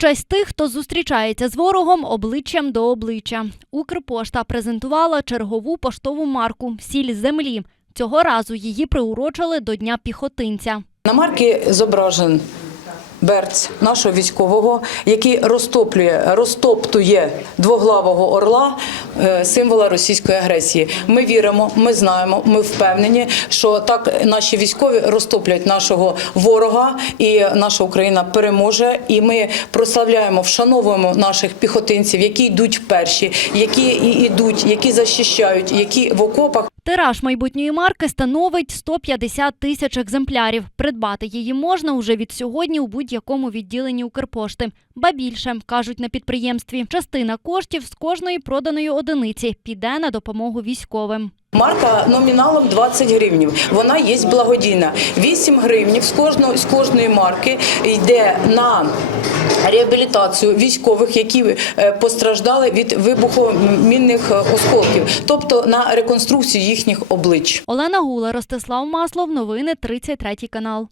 честь тих, хто зустрічається з ворогом обличчям до обличчя. Укрпошта презентувала чергову поштову марку Сіль землі. Цього разу її приурочили до Дня піхотинця. На марки зображен берць нашого військового, який розтоплює, розтоптує двоглавого орла, символа російської агресії. Ми віримо, ми знаємо, ми впевнені, що так наші військові розтоплять нашого ворога, і наша Україна переможе. І ми прославляємо, вшановуємо наших піхотинців, які йдуть перші, які і йдуть, які захищають, які в окопах. Тираж майбутньої марки становить 150 тисяч екземплярів. Придбати її можна уже від сьогодні у будь-якому відділенні Укрпошти. Ба більше, кажуть на підприємстві, частина коштів з кожної проданої одиниці піде на допомогу військовим. Марка номіналом 20 гривнів. Вона є благодійна. 8 гривнів з кожної з кожної марки йде на реабілітацію військових, які е, постраждали від вибухомінних е, осколків, тобто на реконструкцію їхніх облич. Олена Гула, Ростислав Маслов. Новини 33 канал.